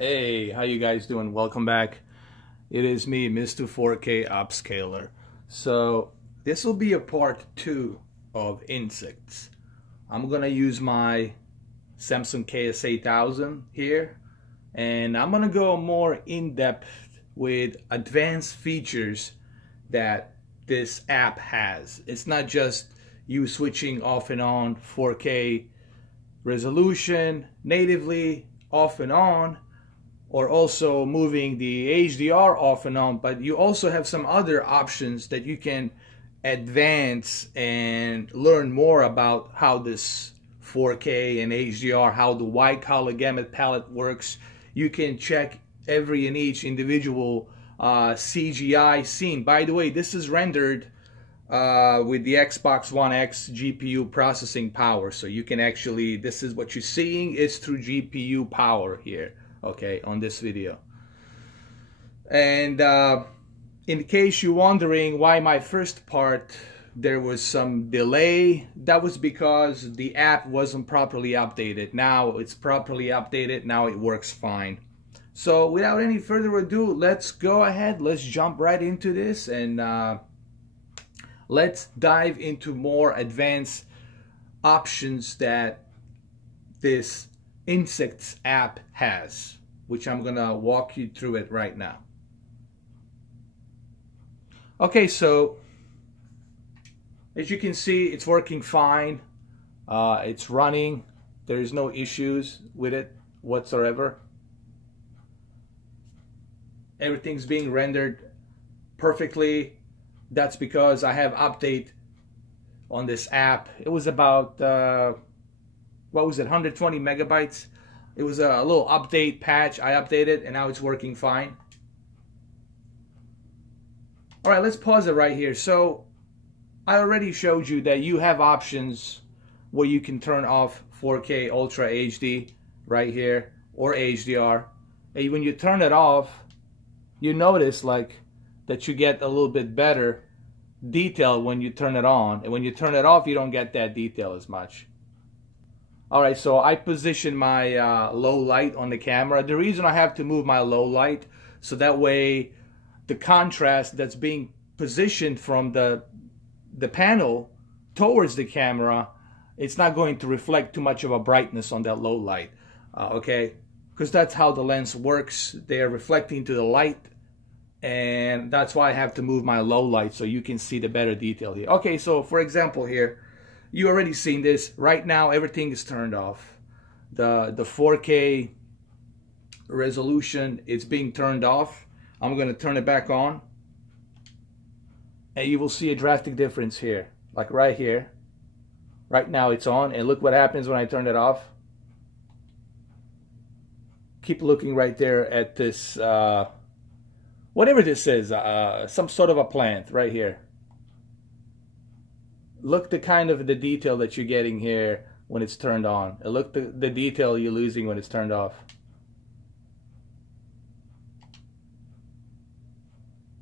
Hey, how you guys doing? Welcome back. It is me, Mr. 4K Upscaler. So this will be a part 2 of insects. I'm gonna use my Samsung KS8000 here, and I'm gonna go more in depth with advanced features that this app has. It's not just you switching off and on 4K resolution natively off and on, or also moving the HDR off and on, but you also have some other options that you can advance and learn more about how this 4K and HDR, how the wide color gamut palette works. You can check every and each individual CGI scene. By the way, this is rendered with the Xbox One X GPU processing power, so you can actually, this is what you're seeing is through GPU power here, okay, on this video. And in case you're wondering why my first part there was some delay, that was because the app wasn't properly updated. Now it's properly updated, now it works fine. So without any further ado, let's go ahead, let's jump right into this, and let's dive into more advanced options that this Insects app has, which I'm gonna walk you through it right now. Okay, so as you can see, it's working fine. It's running. There's no issues with it whatsoever. Everything's being rendered perfectly. That's because I have update on this app. It was about what was it, 120 megabytes. It was a little update patch. I updated and now it's working fine. All right, let's pause it right here. So I already showed you that you have options where you can turn off 4K Ultra HD right here, or HDR. And when you turn it off, you notice like that you get a little bit better detail when you turn it on, and when you turn it off you don't get that detail as much. Alright, so I position my low light on the camera. The reason I have to move my low light, so that way the contrast that's being positioned from the panel towards the camera, it's not going to reflect too much of a brightness on that low light, okay? Because that's how the lens works. They are reflecting to the light, and that's why I have to move my low light so you can see the better detail here. Okay, so for example here, you already seen this. Right now everything is turned off. The 4K resolution is being turned off. I'm going to turn it back on, and you will see a drastic difference here, like right here. Right now it's on, and look what happens when I turn it off. Keep looking right there at this whatever this is, some sort of a plant right here. Look the kind of the detail that you're getting here when it's turned on, and look the detail you're losing when it's turned off.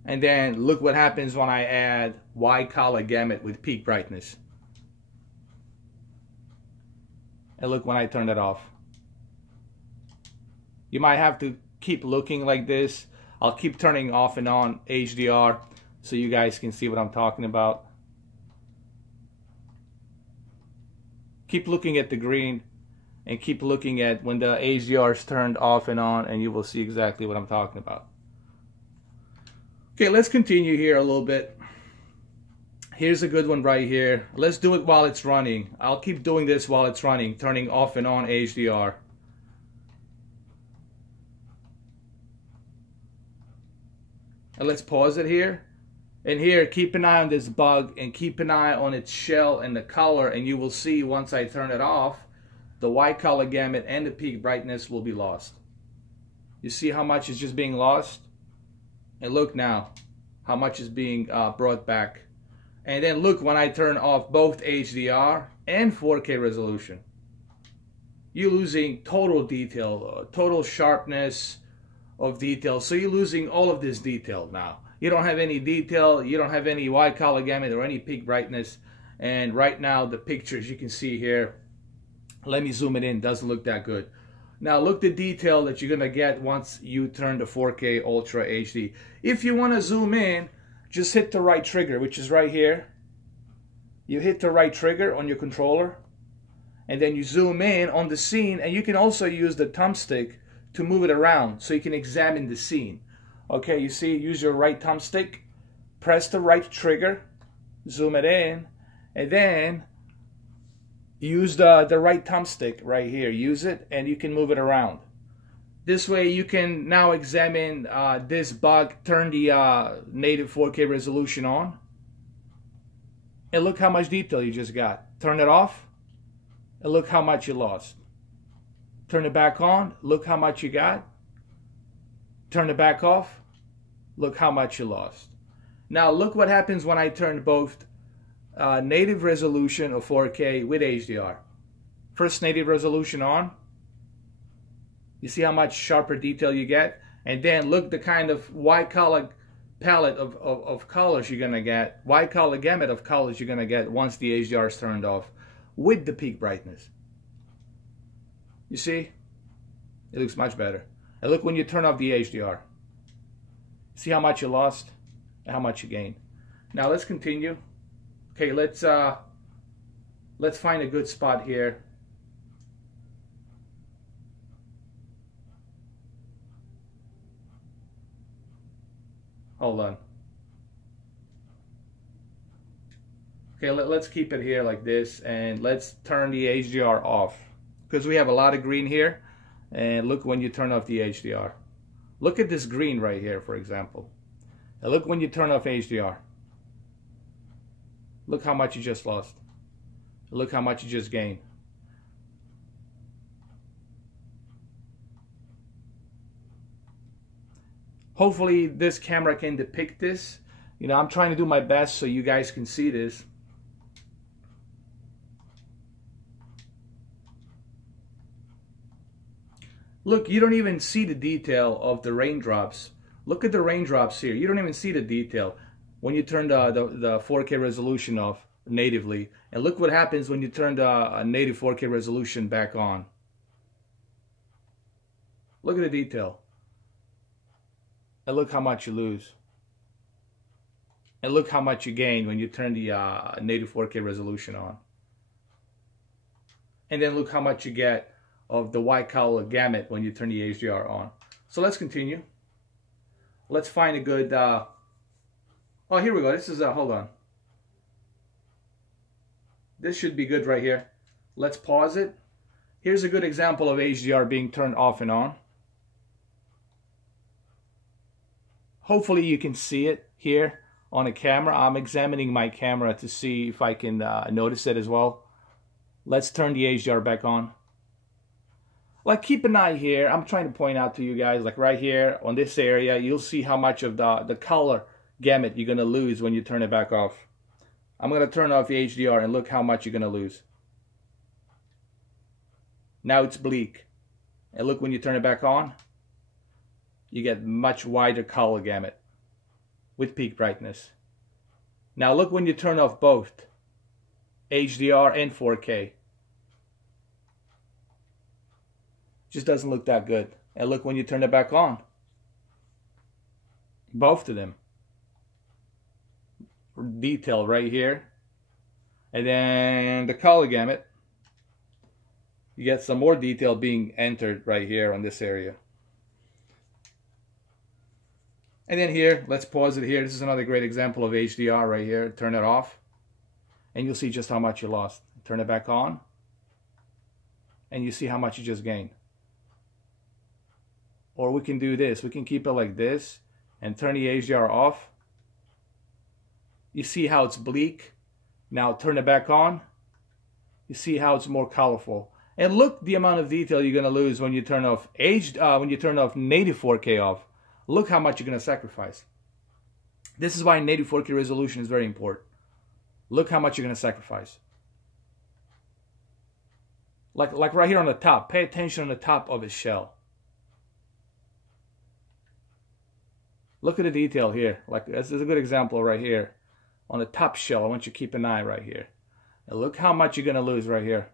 And then look what happens when I add wide color gamut with peak brightness. And look when I turn it off. You might have to keep looking like this. I'll keep turning off and on HDR so you guys can see what I'm talking about. Keep looking at the green and keep looking at when the HDR is turned off and on, and you will see exactly what I'm talking about. Okay, let's continue here a little bit. Here's a good one right here. Let's do it while it's running. I'll keep doing this while it's running, turning off and on HDR. And let's pause it here. And here, keep an eye on this bug and keep an eye on its shell and the color, and you will see once I turn it off, the wide color gamut and the peak brightness will be lost. You see how much is just being lost? And look now how much is being brought back. And then look when I turn off both HDR and 4K resolution. You're losing total detail, total sharpness of detail. So you're losing all of this detail now. You don't have any detail, you don't have any wide color gamut or any peak brightness. And right now the pictures you can see here, let me zoom it in, doesn't look that good. Now look the detail that you're gonna get once you turn to 4K Ultra HD. If you want to zoom in, just hit the right trigger, which is right here. You hit the right trigger on your controller, and then you zoom in on the scene, and you can also use the thumbstick to move it around so you can examine the scene. Okay, you see, use your right thumbstick, press the right trigger, zoom it in, and then use the right thumbstick right here. Use it, and you can move it around. This way you can now examine this bug. Turn the native 4K resolution on, and look how much detail you just got. Turn it off, and look how much you lost. Turn it back on, look how much you got. Turn it back off, look how much you lost. Now look what happens when I turn both native resolution of 4K with HDR. First native resolution on. You see how much sharper detail you get? And then look the kind of wide color palette of colors you're gonna get, wide color gamut of colors you're gonna get once the HDR is turned off with the peak brightness. You see? It looks much better. And look when you turn off the HDR. See how much you lost and how much you gained. Now let's continue. Okay, let's find a good spot here. Hold on. Okay, let's keep it here like this, and let's turn the HDR off because we have a lot of green here. And look when you turn off the HDR. Look at this green right here, for example. And look when you turn off HDR. Look how much you just lost. Look how much you just gained. Hopefully this camera can depict this. You know, I'm trying to do my best so you guys can see this. Look, you don't even see the detail of the raindrops. Look at the raindrops here. You don't even see the detail when you turn the 4K resolution off natively. And look what happens when you turn the native 4K resolution back on. Look at the detail. And look how much you lose. And look how much you gain when you turn the native 4K resolution on. And then look how much you get of the wide color gamut when you turn the HDR on. So let's continue. Let's find a good, oh, here we go. This is, hold on. This should be good right here. Let's pause it. Here's a good example of HDR being turned off and on. Hopefully you can see it here on a camera. I'm examining my camera to see if I can notice it as well. Let's turn the HDR back on. Like, keep an eye here. I'm trying to point out to you guys, like right here on this area, you'll see how much of the color gamut you're gonna lose when you turn it back off. I'm gonna turn off the HDR and look how much you're gonna lose. Now it's bleak. And look when you turn it back on, you get much wider color gamut with peak brightness. Now look when you turn off both HDR and 4K. Just doesn't look that good. And look when you turn it back on. Both of them. Detail right here. And then the color gamut. You get some more detail being entered right here on this area. And then here, let's pause it here. This is another great example of HDR right here. Turn it off. And you'll see just how much you lost. Turn it back on. And you see how much you just gained. Or we can do this. We can keep it like this and turn the HDR off. You see how it's bleak. Now turn it back on. You see how it's more colorful. And look the amount of detail you're gonna lose when you turn off native 4K off. Look how much you're gonna sacrifice. This is why native 4K resolution is very important. Look how much you're gonna sacrifice. Like right here on the top. Pay attention on the top of his shell. Look at the detail here. Like, this is a good example right here. On the top shell, I want you to keep an eye right here. And look how much you're going to lose right here.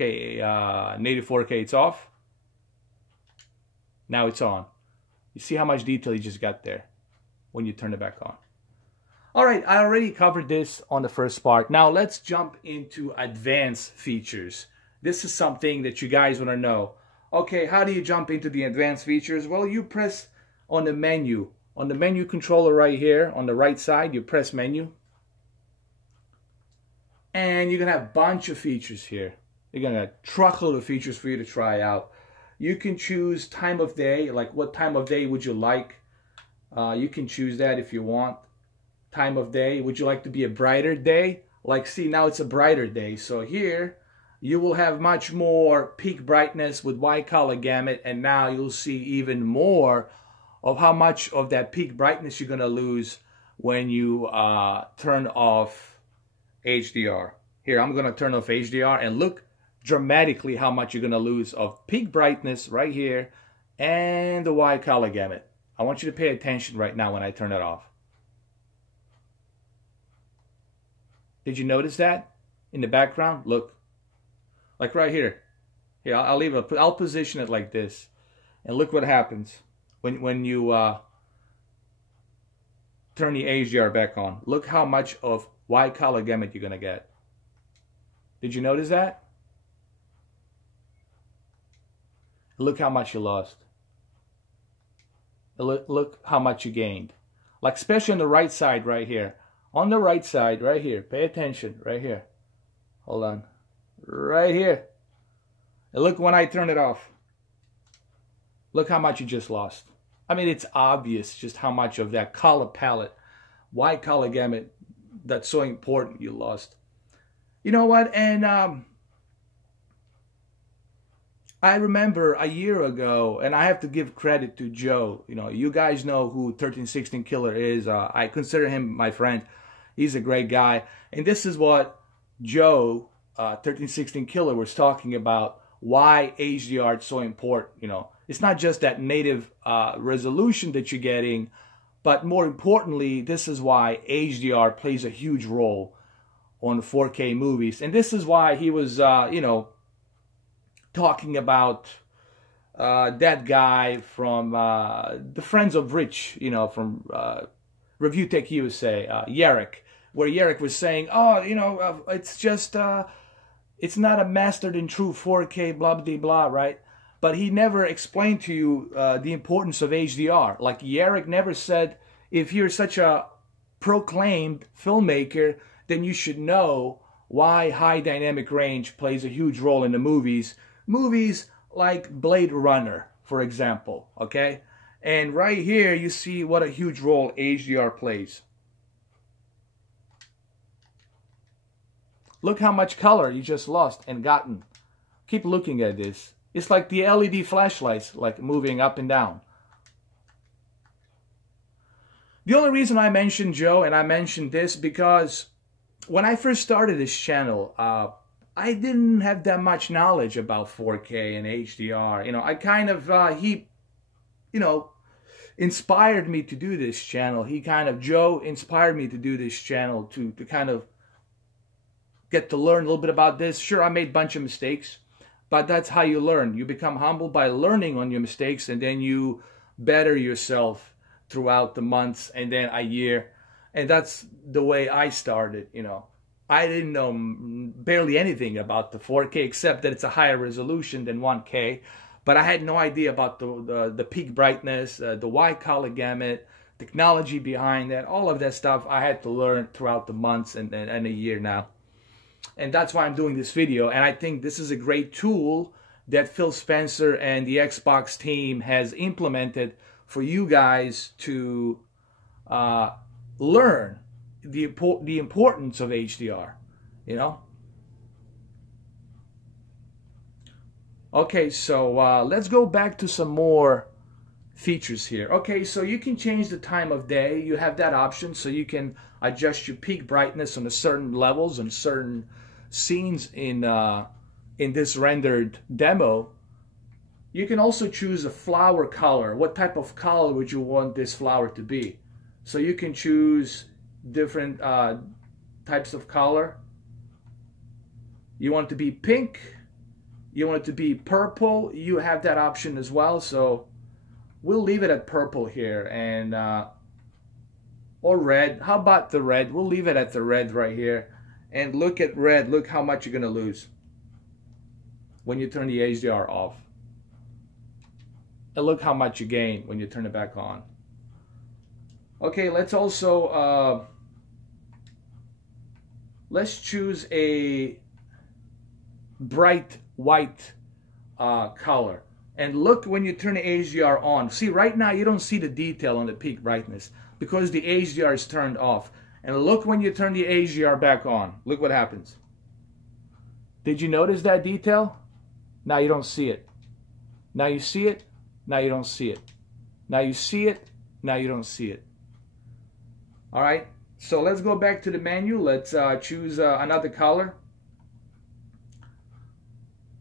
Okay, native 4K, it's off. Now it's on. You see how much detail you just got there when you turn it back on. All right, I already covered this on the first part. Now let's jump into advanced features. This is something that you guys want to know. Okay, how do you jump into the advanced features? Well, you press on the menu. On the menu controller right here, on the right side, you press menu. And you're going to have a bunch of features here. You're going to have a truckload of features for you to try out. You can choose time of day, like what time of day would you like. You can choose that if you want. Time of day, would you like to be a brighter day? Like, see, now it's a brighter day. So here, you will have much more peak brightness with wide color gamut, and now you'll see even more of how much of that peak brightness you're going to lose when you turn off HDR. Here, I'm going to turn off HDR, and look dramatically how much you're going to lose of peak brightness right here and the wide color gamut. I want you to pay attention right now when I turn it off. Did you notice that in the background? Look, like right here. Here, I'll position it like this, and look what happens when you turn the HDR back on. Look how much of wide color gamut you're gonna get. Did you notice that? Look how much you lost. Look how much you gained. Like, especially on the right side right here. On the right side right here. Pay attention right here. Hold on. Right here. And look when I turn it off. Look how much you just lost. I mean, it's obvious just how much of that color palette, wide color gamut, that's so important, you lost. You know what? And I remember a year ago, and I have to give credit to Joe. You know, you guys know who 1316 Killer is. I consider him my friend. He's a great guy. And this is what Joe, 1316 Killer, was talking about, why HDR is so important. You know, it's not just that native resolution that you're getting, but more importantly, this is why HDR plays a huge role on 4K movies. And this is why he was, you know, talking about that guy from the Friends of Rich, you know, from Review Tech USA, Yarek, where Yarek was saying, oh, you know, it's just, it's not a mastered in true 4K, blah, blah, blah, right? But he never explained to you the importance of HDR. Like, Yarek never said, if you're such a proclaimed filmmaker, then you should know why high dynamic range plays a huge role in the movies. Movies like Blade Runner, for example, okay? And right here, you see what a huge role HDR plays. Look how much color you just lost and gotten. Keep looking at this. It's like the LED flashlights, like moving up and down. The only reason I mentioned Joe, and I mentioned this because when I first started this channel, I didn't have that much knowledge about 4K and HDR. You know, I kind of, he, you know, inspired me to do this channel. Joe inspired me to do this channel to kind of get to learn a little bit about this. Sure, I made a bunch of mistakes, but that's how you learn. You become humble by learning on your mistakes, and then you better yourself throughout the months and then a year. And that's the way I started, you know. I didn't know barely anything about the 4K except that it's a higher resolution than 1K. But I had no idea about the peak brightness, the wide color gamut, technology behind that, all of that stuff I had to learn throughout the months and a year now. And that's why I'm doing this video. And I think this is a great tool that Phil Spencer and the Xbox team has implemented for you guys to learn the importance of HDR, you know? Okay, so let's go back to some more features here. Okay, so you can change the time of day. You have that option, so you can adjust your peak brightness on a certain levels and certain scenes in this rendered demo. You can also choose a flower color. What type of color would you want this flower to be? So you can choose different types of color. You want it to be pink, you want it to be purple, you have that option as well. So we'll leave it at purple here, and or red. How about the red? We'll leave it at the red right here. And look at red. Look how much you're gonna lose when you turn the HDR off. And look how much you gain when you turn it back on. Okay, let's also let's choose a bright white color. And look when you turn the HDR on. See, right now you don't see the detail on the peak brightness because the HDR is turned off. And look when you turn the HDR back on. Look what happens. Did you notice that detail? Now you don't see it. Now you see it. Now you don't see it. Now you see it. Now you don't see it. All right. So let's go back to the menu. Let's choose another color.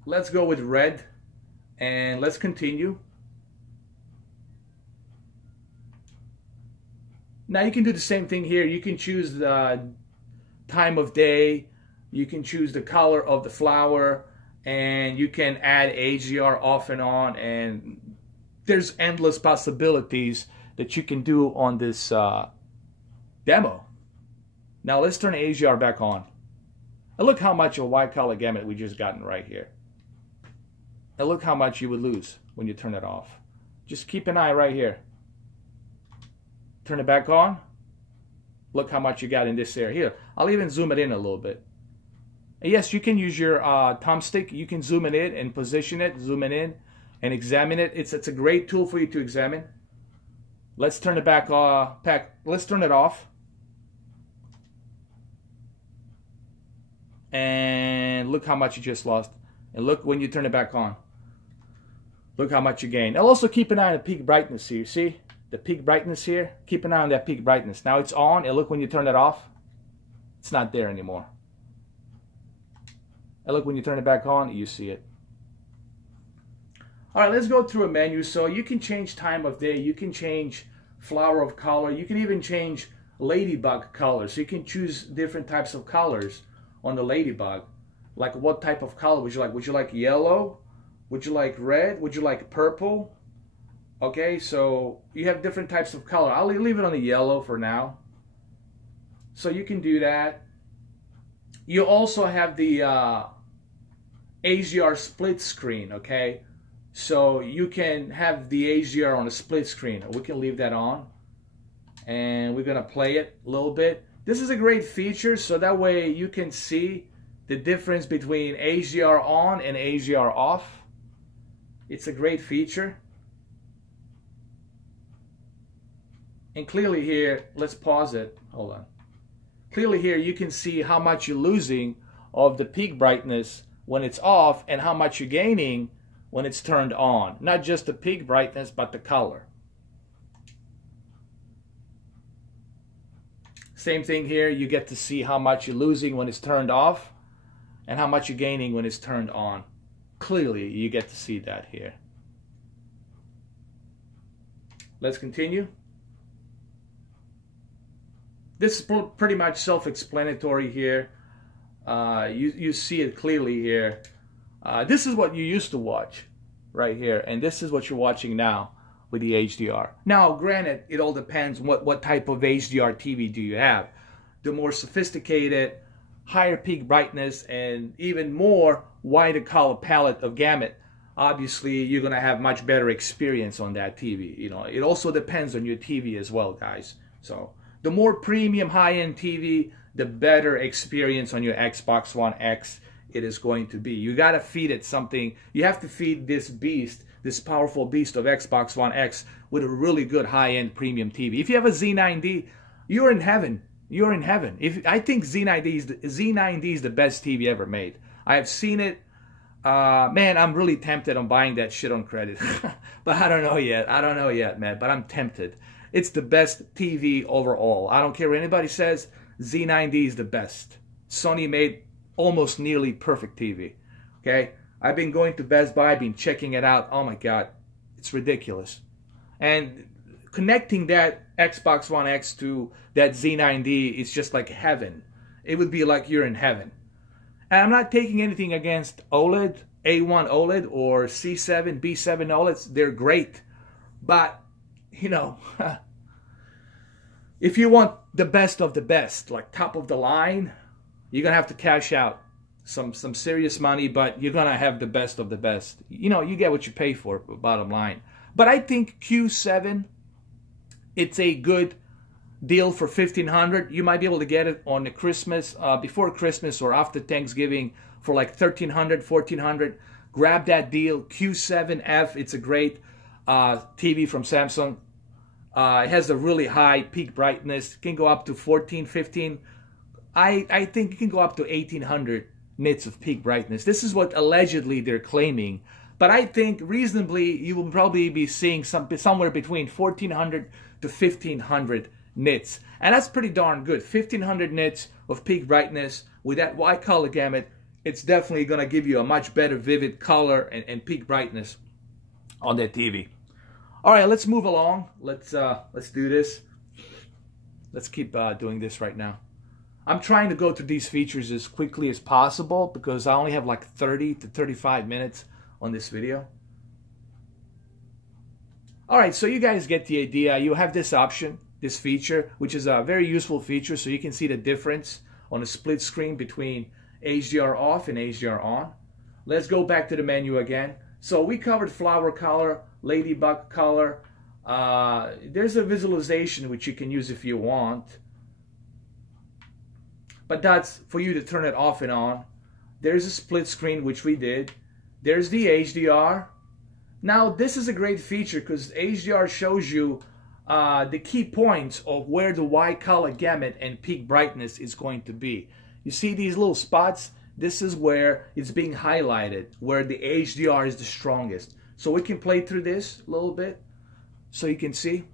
Let's go with red. And let's continue. Now you can do the same thing here. You can choose the time of day. You can choose the color of the flower. And you can add HDR off and on. And there's endless possibilities that you can do on this demo. Now let's turn HDR back on. And look how much of white color gamut we just gotten right here. And look how much you would lose when you turn it off. Just keep an eye right here. Turn it back on. Look how much you got in this area here. I'll even zoom it in a little bit. And yes, you can use your thumbstick. You can zoom it in and position it, zoom it in and examine it. It's a great tool for you to examine. Let's turn it back. Let's turn it off. And look how much you just lost. And look when you turn it back on. Look how much you gain. I'll also keep an eye on the peak brightness here. See the peak brightness here? Keep an eye on that peak brightness. Now it's on, and look when you turn it off. It's not there anymore. And look when you turn it back on, you see it. All right, let's go through a menu. So you can change time of day. You can change flower of color. You can even change ladybug color. So you can choose different types of colors on the ladybug. Like what type of color would you like? Would you like yellow? Would you like red? Would you like purple? Okay, so you have different types of color. I'll leave it on the yellow for now. So you can do that. You also have the HDR split screen, okay? So you can have the HDR on a split screen. We can leave that on. And we're gonna play it a little bit. This is a great feature, so that way you can see the difference between HDR on and HDR off. It's a great feature. And clearly here, let's pause it. Hold on. Clearly here, you can see how much you're losing of the peak brightness when it's off and how much you're gaining when it's turned on. Not just the peak brightness, but the color. Same thing here. You get to see how much you're losing when it's turned off and how much you're gaining when it's turned on. Clearly, you get to see that here. Let's continue. This is pretty much self-explanatory here. You see it clearly here. This is what you used to watch right here, and this is what you're watching now with the HDR. Now, granted, it all depends on what type of HDR TV do you have. The more sophisticated, higher peak brightness, and even more wider color palette of gamut, obviously you're gonna have much better experience on that TV. You know, it also depends on your TV as well, guys. So the more premium high-end TV, the better experience on your Xbox One X it is going to be. You gotta feed it something. You have to feed this beast, this powerful beast of Xbox One X, with a really good high-end premium TV. If you have a Z90, you're in heaven. You're in heaven. I think Z90 is the best TV ever made. I have seen it. Man, I'm really tempted on buying that shit on credit. But I don't know yet. I don't know yet, man. But I'm tempted. It's the best TV overall. I don't care what anybody says. Z90 is the best. Sony made almost nearly perfect TV. Okay? I've been going to Best Buy. I've been checking it out. Oh my God. It's ridiculous. And connecting that Xbox One X to that Z90 is just like heaven. It would be like you're in heaven. And I'm not taking anything against OLED, A1 OLED or C7, B7 OLEDs. They're great. But, you know, if you want the best of the best, like top of the line, you're going to have to cash out some serious money, but you're going to have the best of the best. You know, you get what you pay for, bottom line. But I think Q7, it's a good deal for $1,500. You might be able to get it on the Christmas, before Christmas or after Thanksgiving for like $1,300, $1,400. Grab that deal. Q7F, it's a great TV from Samsung. It has a really high peak brightness. It can go up to 14, 15. I think it can go up to 1,800 nits of peak brightness. This is what allegedly they're claiming. But I think reasonably you will probably be seeing somewhere between 1,400 to 1,500 nits. And that's pretty darn good. 1,500 nits of peak brightness with that wide color gamut. It's definitely going to give you a much better vivid color and peak brightness on that TV. All right, let's move along. Let's do this. Let's keep doing this right now. I'm trying to go through these features as quickly as possible because I only have like 30 to 35 minutes on this video. All right, so you guys get the idea. You have this option, this feature, which is a very useful feature, so you can see the difference on a split screen between HDR off and HDR on. Let's go back to the menu again. So we covered flower color, ladybug color. There's a visualization which you can use if you want, but that's for you to turn it off and on. There's a split screen, which we did. There's the HDR. Now this is a great feature because HDR shows you the key points of where the wide color gamut and peak brightness is going to be. You see these little spots? This is where it's being highlighted, where the HDR is the strongest. So we can play through this a little bit so you can see.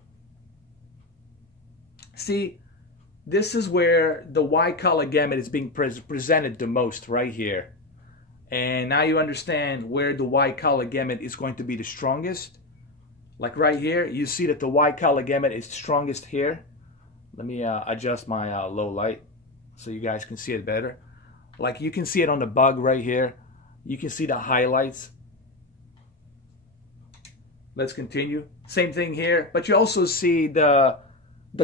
See, this is where the wide color gamut is being presented the most, right here. And now you understand where the wide color gamut is going to be the strongest. Like right here, you see that the wide color gamut is strongest here. Let me adjust my low light so you guys can see it better. Like you can see it on the bug right here. You can see the highlights. Let's continue. Same thing here, but you also see the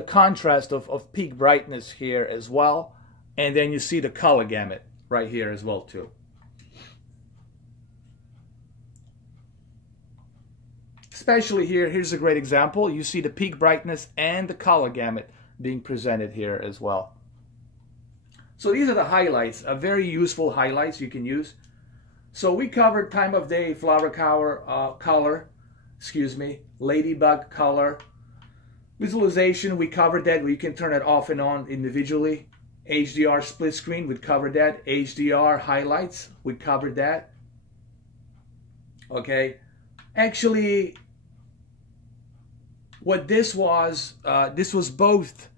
contrast of peak brightness here as well. And then you see the color gamut right here as well too. Especially here, here's a great example. You see the peak brightness and the color gamut being presented here as well. So these are the highlights, very useful highlights you can use. So we covered time of day, flower color, ladybug color. Visualization, we covered that. We can turn it off and on individually. HDR split screen, we covered that. HDR highlights, we covered that. Okay. Actually, what this was both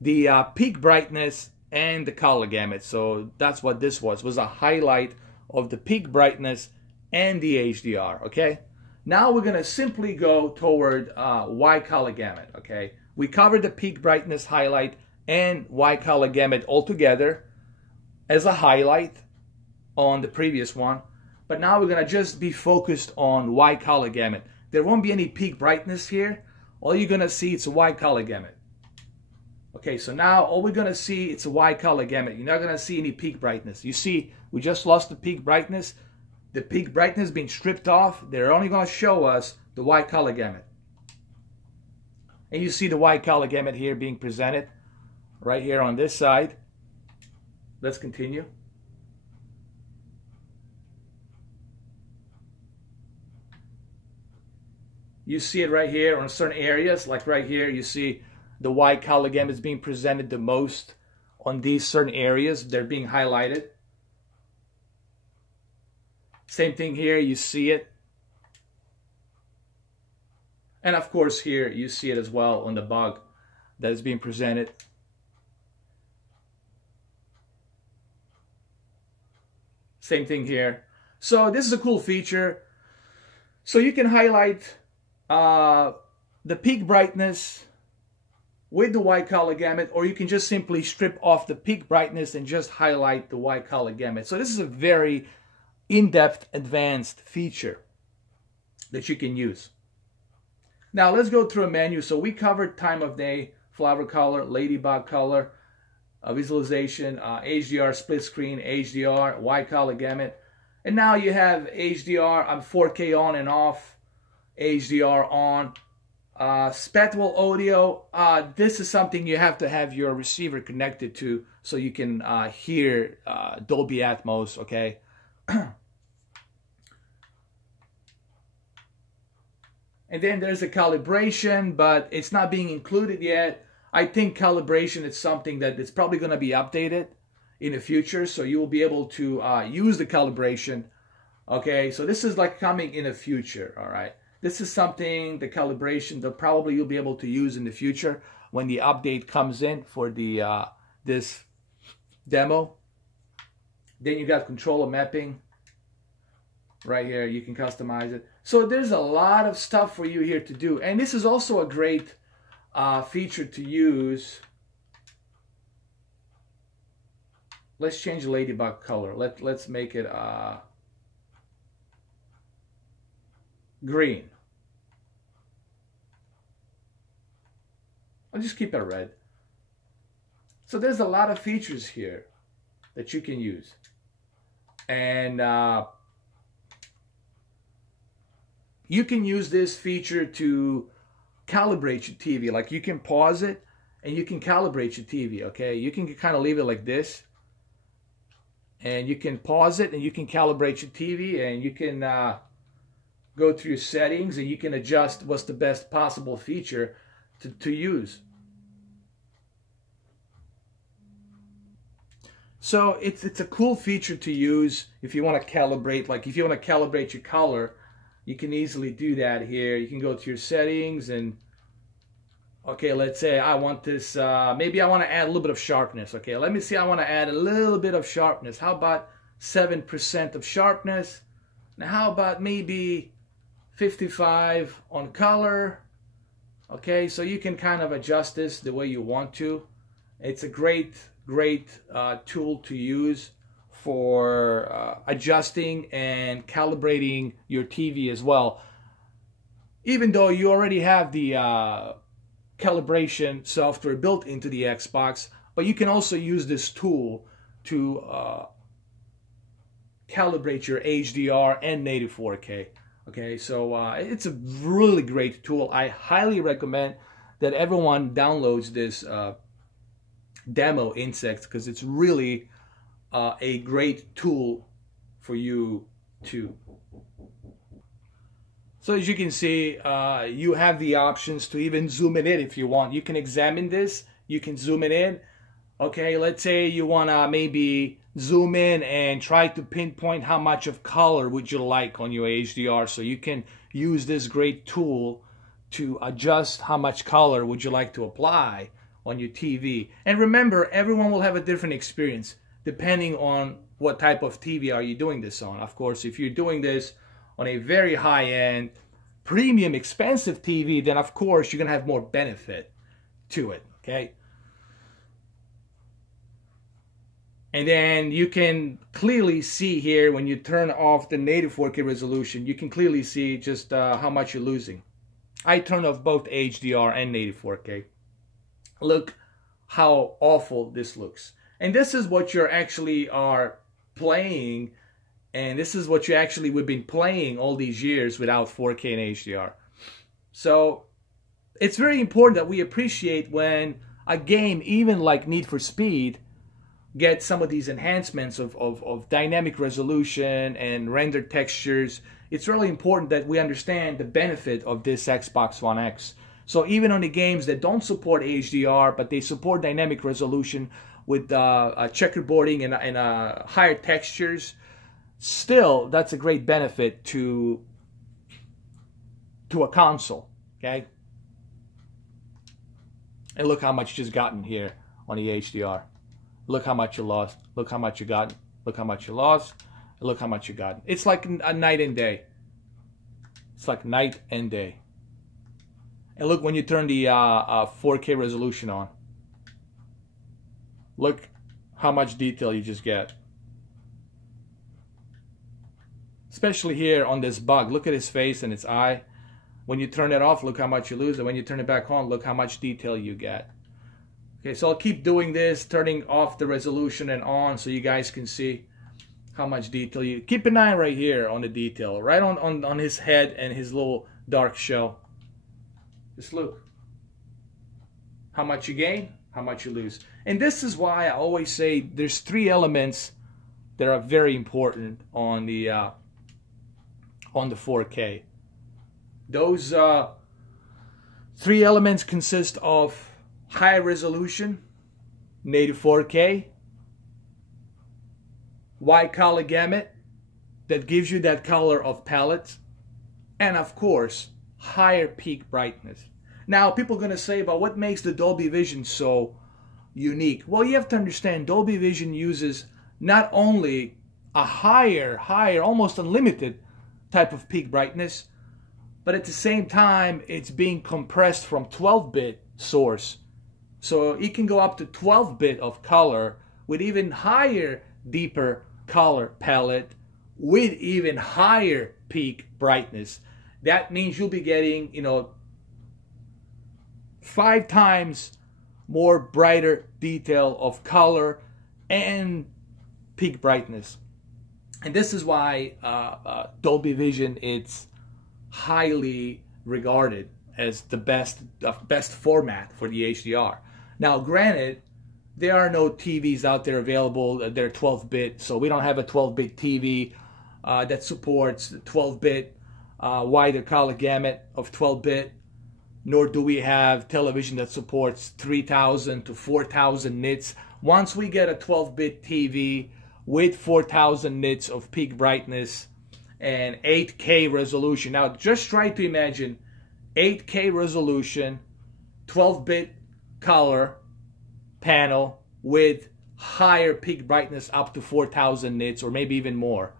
the peak brightness and the color gamut. So that's what this was a highlight of the peak brightness and the HDR. Okay. Now we're going to simply go toward wide color gamut. Okay. We covered the peak brightness highlight and wide color gamut all together as a highlight on the previous one. But now we're going to just be focused on wide color gamut. There won't be any peak brightness here. All you're going to see is a wide color gamut. Okay, so now all we're going to see it's a wide color gamut. You're not going to see any peak brightness. You see, we just lost the peak brightness. The peak brightness being stripped off. They're only going to show us the wide color gamut. And you see the wide color gamut here being presented right here on this side. Let's continue. You see it right here on certain areas, like right here, you see the wide color gamut is being presented the most on these certain areas. They're being highlighted. Same thing here, you see it. And of course here, you see it as well on the bug that is being presented. Same thing here. So this is a cool feature. So you can highlight the peak brightness with the white color gamut, or you can just simply strip off the peak brightness and just highlight the white color gamut. So this is a very in-depth, advanced feature that you can use. Now let's go through a menu. So we covered time of day, flower color, ladybug color, visualization, HDR, split screen, HDR, white color gamut. And now you have HDR, 4K on and off, HDR on. Spectral audio, this is something you have to have your receiver connected to so you can hear Dolby Atmos, okay? And then there's a calibration, but it's not being included yet. I think calibration is something that is probably going to be updated in the future, so you will be able to use the calibration, okay? So this is like coming in the future, all right? This is something, the calibration, that probably you'll be able to use in the future when the update comes in for the this demo. Then you got controller mapping right here. You can customize it. So there's a lot of stuff for you here to do. And this is also a great feature to use. Let's change the ladybug color. Let's make it green. I'll just keep it red. So there's a lot of features here that you can use. And you can use this feature to calibrate your TV. Like you can pause it and you can calibrate your TV, okay? You can kind of leave it like this. And you can pause it and you can calibrate your TV, and you can go through your settings and you can adjust what's the best possible feature to use. So it's a cool feature to use if you want to calibrate. Like if you want to calibrate your color, you can easily do that here. You can go to your settings and, okay, let's say I want this, maybe I want to add a little bit of sharpness. Okay, let me see, I want to add a little bit of sharpness. How about 7% of sharpness? Now how about maybe 55 on color? Okay, so you can kind of adjust this the way you want to. It's a great tool to use for adjusting and calibrating your TV as well. Even though you already have the calibration software built into the Xbox, but you can also use this tool to calibrate your HDR and native 4K. Okay, so it's a really great tool. I highly recommend that everyone downloads this demo Insects, because it's really a great tool for you too. So as you can see, you have the options to even zoom it in if you want. You can examine this, you can zoom it in. Okay, let's say you want to maybe zoom in and try to pinpoint how much of color would you like on your HDR. So you can use this great tool to adjust how much color would you like to apply on your TV. And remember, everyone will have a different experience depending on what type of TV are you doing this on. Of course, if you're doing this on a very high-end, premium, expensive TV, then of course you're gonna have more benefit to it, okay? And then you can clearly see here when you turn off the native 4K resolution, you can clearly see just how much you're losing. I turned off both HDR and native 4K. Look how awful this looks. And this is what you actually are playing, and this is what we've been playing all these years without 4K and HDR. So it's very important that we appreciate when a game, even like Need for Speed, get some of these enhancements of dynamic resolution and rendered textures. It's really important that we understand the benefit of this Xbox One X. So even on the games that don't support HDR, but they support dynamic resolution with checkerboarding and higher textures, still that's a great benefit to a console, okay? And look how much you just gotten here on the HDR. Look how much you lost. Look how much you got. Look how much you lost. Look how much you got. It's like a night and day. It's like night and day. And look, when you turn the 4K resolution on, look how much detail you just get. Especially here on this bug. Look at his face and its eye. When you turn it off, look how much you lose. And when you turn it back on, look how much detail you get. Okay, so I'll keep doing this, turning off the resolution and on so you guys can see how much detail you... Keep an eye right here on the detail, right on his head and his little dark shell. Just look. How much you gain, how much you lose. And this is why I always say there's 3 elements that are very important on the 4K. Those 3 elements consist of high resolution, native 4K, wide color gamut that gives you that color of palette, and of course higher peak brightness. Now people are going to say, but what makes the Dolby Vision so unique? Well, you have to understand Dolby Vision uses not only a higher, almost unlimited type of peak brightness, but at the same time it's being compressed from 12-bit source. So it can go up to 12-bit of color with even higher, deeper color palette with even higher peak brightness. That means you'll be getting, 5 times more brighter detail of color and peak brightness. And this is why Dolby Vision, it's highly regarded as the best format for the HDR. Now, granted, there are no TVs out there available. They're 12-bit, so we don't have a 12-bit TV that supports 12-bit wider color gamut of 12-bit, nor do we have television that supports 3,000 to 4,000 nits. Once we get a 12-bit TV with 4,000 nits of peak brightness and 8K resolution. Now, just try to imagine 8K resolution, 12-bit color panel with higher peak brightness up to 4,000 nits or maybe even more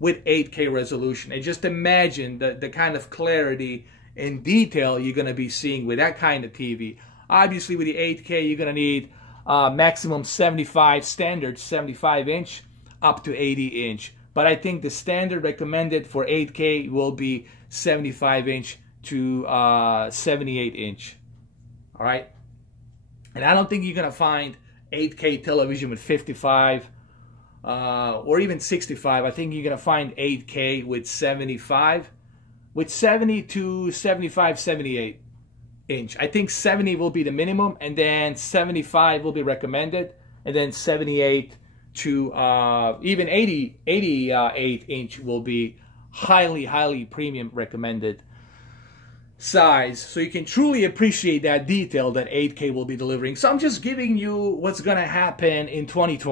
with 8K resolution. And just imagine the kind of clarity and detail you're going to be seeing with that kind of TV. Obviously, with the 8K, you're going to need maximum 75, standard 75-inch up to 80-inch. But I think the standard recommended for 8K will be 75-inch to 78-inch. All right? And I don't think you're going to find 8K television with 55 or even 65. I think you're going to find 8K with 75, with 70 to 75, 78 inch. I think 70 will be the minimum, and then 75 will be recommended, and then 78 to even 88 inch will be highly premium recommended size, so you can truly appreciate that detail that 8K will be delivering. So I'm just giving you what's going to happen in 2020.